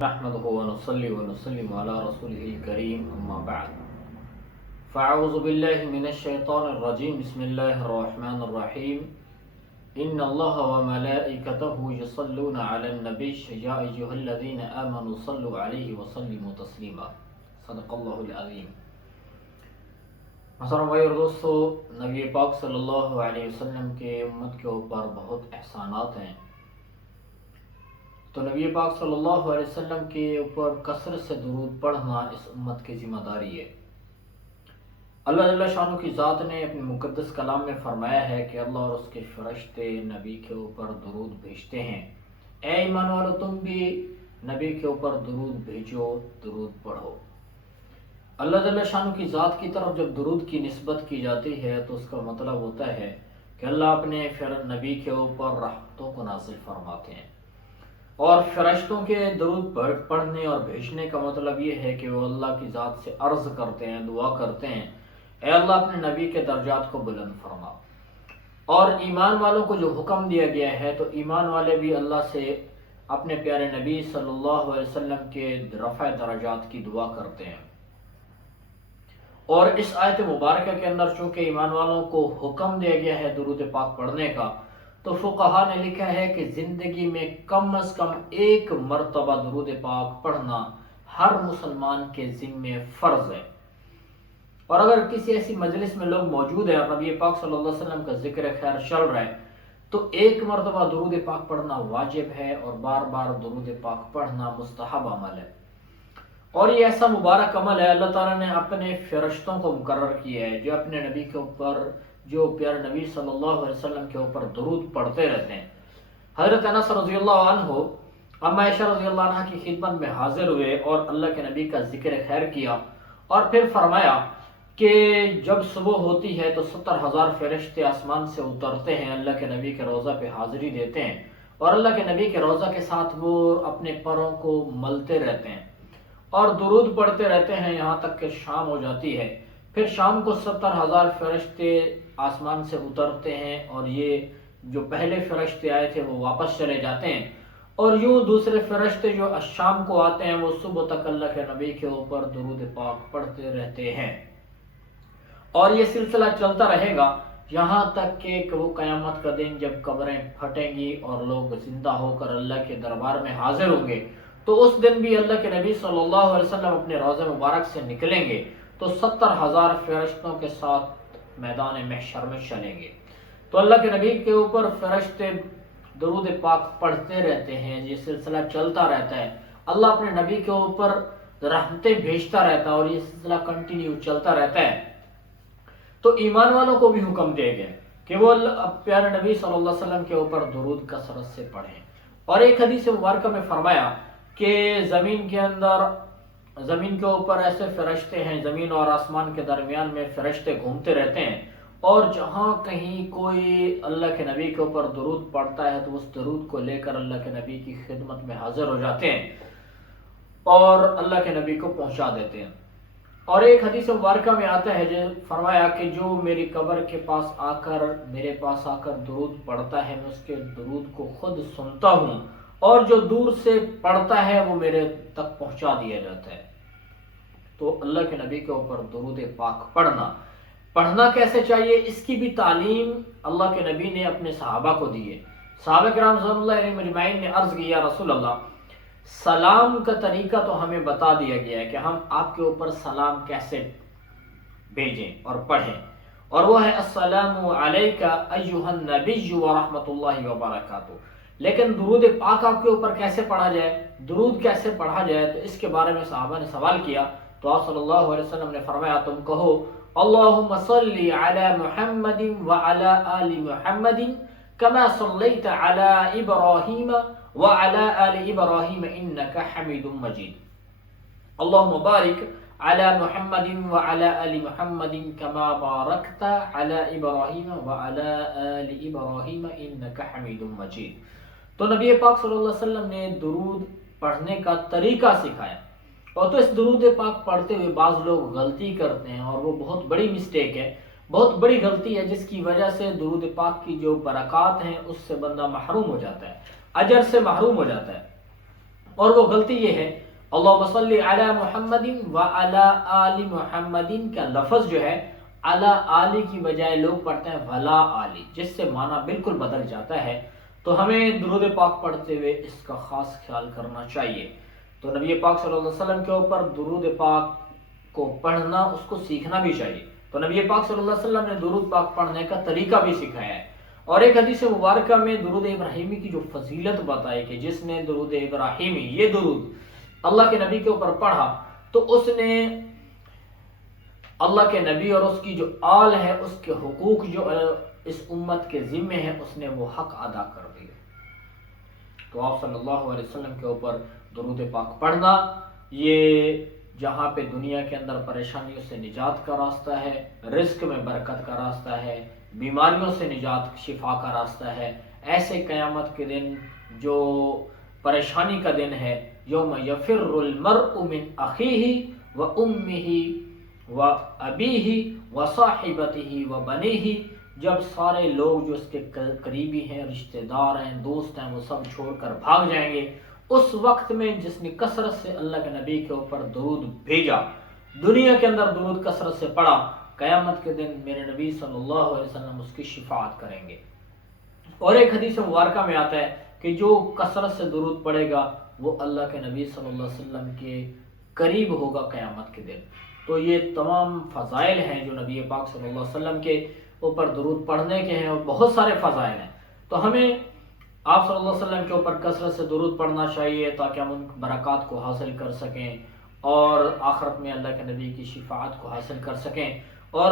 نحمده ونصلي ونسلم على رسوله الكريم أما بعد فأعوذ بالله من الشيطان الرجيم بسم الله الرحمن الرحيم إن الله وملائكته يصلون على النبي يا أيها الذين آمنوا صلوا عليه وسلموا تسليما صدق الله العظيم۔ محترم بھائی اور دوستو، نبی پاک صلی اللہ علیہ وسلم کے امت کے اوپر بہت احسانات ہیں، تو نبی پاک صلی اللہ علیہ وسلم کے اوپر کثرت سے درود پڑھنا اس امت کی ذمہ داری ہے۔ اللہ جل شانہ کی ذات نے اپنے مقدس کلام میں فرمایا ہے کہ اللہ اور اس کے فرشتے نبی کے اوپر درود بھیجتے ہیں۔ اے ایمان والو، تم بھی نبی کے اوپر درود بھیجو، درود پڑھو۔ اللہ جل شانہ کی ذات کی طرف جب درود کی نسبت کی جاتی ہے تو اس کا مطلب ہوتا ہے کہ اللہ اپنے نبی کے اوپر رحمتوں کو نازل فرماتے ہیں، اور فرشتوں کے درود پڑھنے اور بھیجنے کا مطلب یہ ہے کہ وہ اللہ کی ذات سے عرض کرتے ہیں، دعا کرتے ہیں، اے اللہ اپنے نبی کے درجات کو بلند فرما۔ اور ایمان والوں کو جو حکم دیا گیا ہے تو ایمان والے بھی اللہ سے اپنے پیارے نبی صلی اللہ علیہ وسلم کے رفع درجات کی دعا کرتے ہیں۔ اور اس آیت مبارکہ کے اندر چونکہ ایمان والوں کو حکم دیا گیا ہے درود پاک پڑھنے کا، تو فقہا نے لکھا ہے کہ زندگی میں کم از کم ایک مرتبہ درود پاک پڑھنا ہر مسلمان کے ذمے فرض ہے۔ اور اگر کسی ایسی مجلس میں لوگ موجود ہیں اور نبی پاک صلی اللہ علیہ وسلم کا ذکر خیر چل رہا ہے تو ایک مرتبہ درود پاک پڑھنا واجب ہے، اور بار بار درود پاک پڑھنا مستحب عمل ہے۔ اور یہ ایسا مبارک عمل ہے، اللہ تعالیٰ نے اپنے فرشتوں کو مقرر کیا ہے جو اپنے نبی کے اوپر، جو پیارے نبی صلی اللہ علیہ وسلم کے اوپر درود پڑھتے رہتے ہیں۔ حضرت انس رضی اللہ عنہ اما عائشہ رضی اللہ عنہ کی خدمت میں حاضر ہوئے اور اللہ کے نبی کا ذکر خیر کیا، اور پھر فرمایا کہ جب صبح ہوتی ہے تو 70,000 فرشتے آسمان سے اترتے ہیں، اللہ کے نبی کے روضہ پہ حاضری دیتے ہیں، اور اللہ کے نبی کے روضہ کے ساتھ وہ اپنے پروں کو ملتے رہتے ہیں اور درود پڑھتے رہتے ہیں یہاں تک کہ شام ہو جاتی ہے۔ پھر شام کو 70,000 فرشتے آسمان سے اترتے ہیں، اور یہ جو پہلے فرشتے آئے تھے وہ واپس چلے جاتے ہیں، اور یوں دوسرے فرشتے جو شام کو آتے ہیں وہ صبح تک اللہ کے نبی کے اوپر درود پاک پڑھتے رہتے ہیں۔ اور یہ سلسلہ چلتا رہے گا یہاں تک کہ وہ قیامت کا دن جب قبریں پھٹیں گی اور لوگ زندہ ہو کر اللہ کے دربار میں حاضر ہوں گے، تو اس دن بھی اللہ کے نبی صلی اللہ علیہ وسلم اپنے روضہ مبارک سے نکلیں گے تو 70,000 فرشتوں کے ساتھ میدان محشر میں چلیں گے۔ تو اللہ کے نبی کے اوپر فرشتے درود پاک پڑھتے رہتے ہیں، یہ سلسلہ چلتا رہتا ہے، اللہ اپنے نبی کے اوپر رحمتیں بھیجتا رہتا ہے، اور یہ سلسلہ کنٹینیو چلتا رہتا ہے۔ تو ایمان والوں کو بھی حکم دیا گیا کہ وہ پیارے نبی صلی اللہ علیہ وسلم کے اوپر درود کثرت سے پڑھیں۔ اور ایک حدیث مبارکہ میں فرمایا کہ زمین کے اوپر ایسے فرشتے ہیں، زمین اور آسمان کے درمیان میں فرشتے گھومتے رہتے ہیں، اور جہاں کہیں کوئی اللہ کے نبی کے اوپر درود پڑھتا ہے تو اس درود کو لے کر اللہ کے نبی کی خدمت میں حاضر ہو جاتے ہیں اور اللہ کے نبی کو پہنچا دیتے ہیں۔ اور ایک حدیث مبارکہ میں آتا ہے جو فرمایا کہ جو میری قبر کے پاس آ کر میرے پاس آ کر درود پڑھتا ہے میں اس کے درود کو خود سنتا ہوں، اور جو دور سے پڑھتا ہے وہ میرے تک پہنچا دیا جاتا ہے۔ تو اللہ کے نبی کے اوپر درود پاک پڑھنا کیسے چاہیے، اس کی بھی تعلیم اللہ کے نبی نے اپنے صحابہ کو دی ہے۔ صحابہ کرام رضوان اللہ علیہم اجمعین نے عرض کیا، یا رسول اللہ، سلام کا طریقہ تو ہمیں بتا دیا گیا ہے کہ ہم آپ کے اوپر سلام کیسے بھیجیں اور پڑھیں، اور وہ ہے السلام علیک ایھا النبی ورحمۃ اللہ وبرکاتہ، لیکن درود پاک آپ کے اوپر کیسے پڑھا جائے، درود کیسے پڑھا جائے، تو اس کے بارے میں صحابہ نے سوال کیا تو آپ صلی اللہ علیہ وسلم نے فرمایا، تم کہو اللہم صلی علی محمد وعلی آل محمد کما صلیت علی ابراہیم وعلی آل ابراہیم انک حمید مجید، اللہم بارک علی محمد وعلی آل محمد کما بارکت علی ابراہیم وعلی آل ابراہیم انک حمید مجید۔ تو نبی پاک صلی اللہ علیہ وسلم نے درود پڑھنے کا طریقہ سکھایا، اور تو اس درود پاک پڑھتے ہوئے بعض لوگ غلطی کرتے ہیں، اور وہ بہت بڑی مسٹیک ہے، بہت بڑی غلطی ہے، جس کی وجہ سے درود پاک کی جو برکات ہیں اس سے بندہ محروم ہو جاتا ہے، اجر سے محروم ہو جاتا ہے۔ اور وہ غلطی یہ ہے اللہم صلی علی محمد و علی آل محمد کا لفظ جو ہے علی آلی کی بجائے لوگ پڑھتے ہیں ولا آلی، جس سے معنی بالکل بدل جاتا ہے۔ تو ہمیں درود پاک پڑھتے ہوئے اس کا خاص خیال کرنا چاہیے۔ تو نبی پاک صلی اللہ علیہ وسلم کے اوپر درود پاک کو پڑھنا، اس کو سیکھنا بھی چاہیے۔ تو نبی پاک صلی اللہ علیہ وسلم نے درود پاک پڑھنے کا طریقہ بھی سکھایا ہے، اور ایک حدیث مبارکہ میں درود ابراہیمی کی جو فضیلت بتائی کہ جس نے درود ابراہیمی، یہ درود اللہ کے نبی کے اوپر پڑھا تو اس نے اللہ کے نبی اور اس کی جو آل ہے، اس کے حقوق جو اس امت کے ذمے ہیں، اس نے وہ حق ادا کر دیے۔ تو آپ صلی اللہ علیہ وسلم کے اوپر درود پاک پڑھنا، یہ جہاں پہ دنیا کے اندر پریشانیوں سے نجات کا راستہ ہے، رزق میں برکت کا راستہ ہے، بیماریوں سے نجات شفا کا راستہ ہے، ایسے قیامت کے دن جو پریشانی کا دن ہے، یوم یفر المرء من اخیہ و امہ و ابیہ و صاحبتہ و بنیہ، جب سارے لوگ جو اس کے قریبی ہیں، رشتہ دار ہیں، دوست ہیں، وہ سب چھوڑ کر بھاگ جائیں گے، اس وقت میں جس نے کثرت سے اللہ کے نبی کے اوپر درود بھیجا، دنیا کے اندر درود کثرت سے پڑھا، قیامت کے دن میرے نبی صلی اللہ علیہ وسلم اس کی شفاعت کریں گے۔ اور ایک حدیث مبارکہ میں آتا ہے کہ جو کثرت سے درود پڑھے گا وہ اللہ کے نبی صلی اللہ علیہ وسلم کے قریب ہوگا قیامت کے دن۔ تو یہ تمام فضائل ہیں جو نبی پاک صلی اللہ علیہ وسلم کے اوپر درود پڑھنے کے ہیں، اور بہت سارے فضائل ہیں۔ تو ہمیں آپ صلی اللہ علیہ وسلم کے اوپر کثرت سے درود پڑھنا چاہیے تاکہ ہم ان برکات کو حاصل کر سکیں اور آخرت میں اللہ کے نبی کی شفاعت کو حاصل کر سکیں۔ اور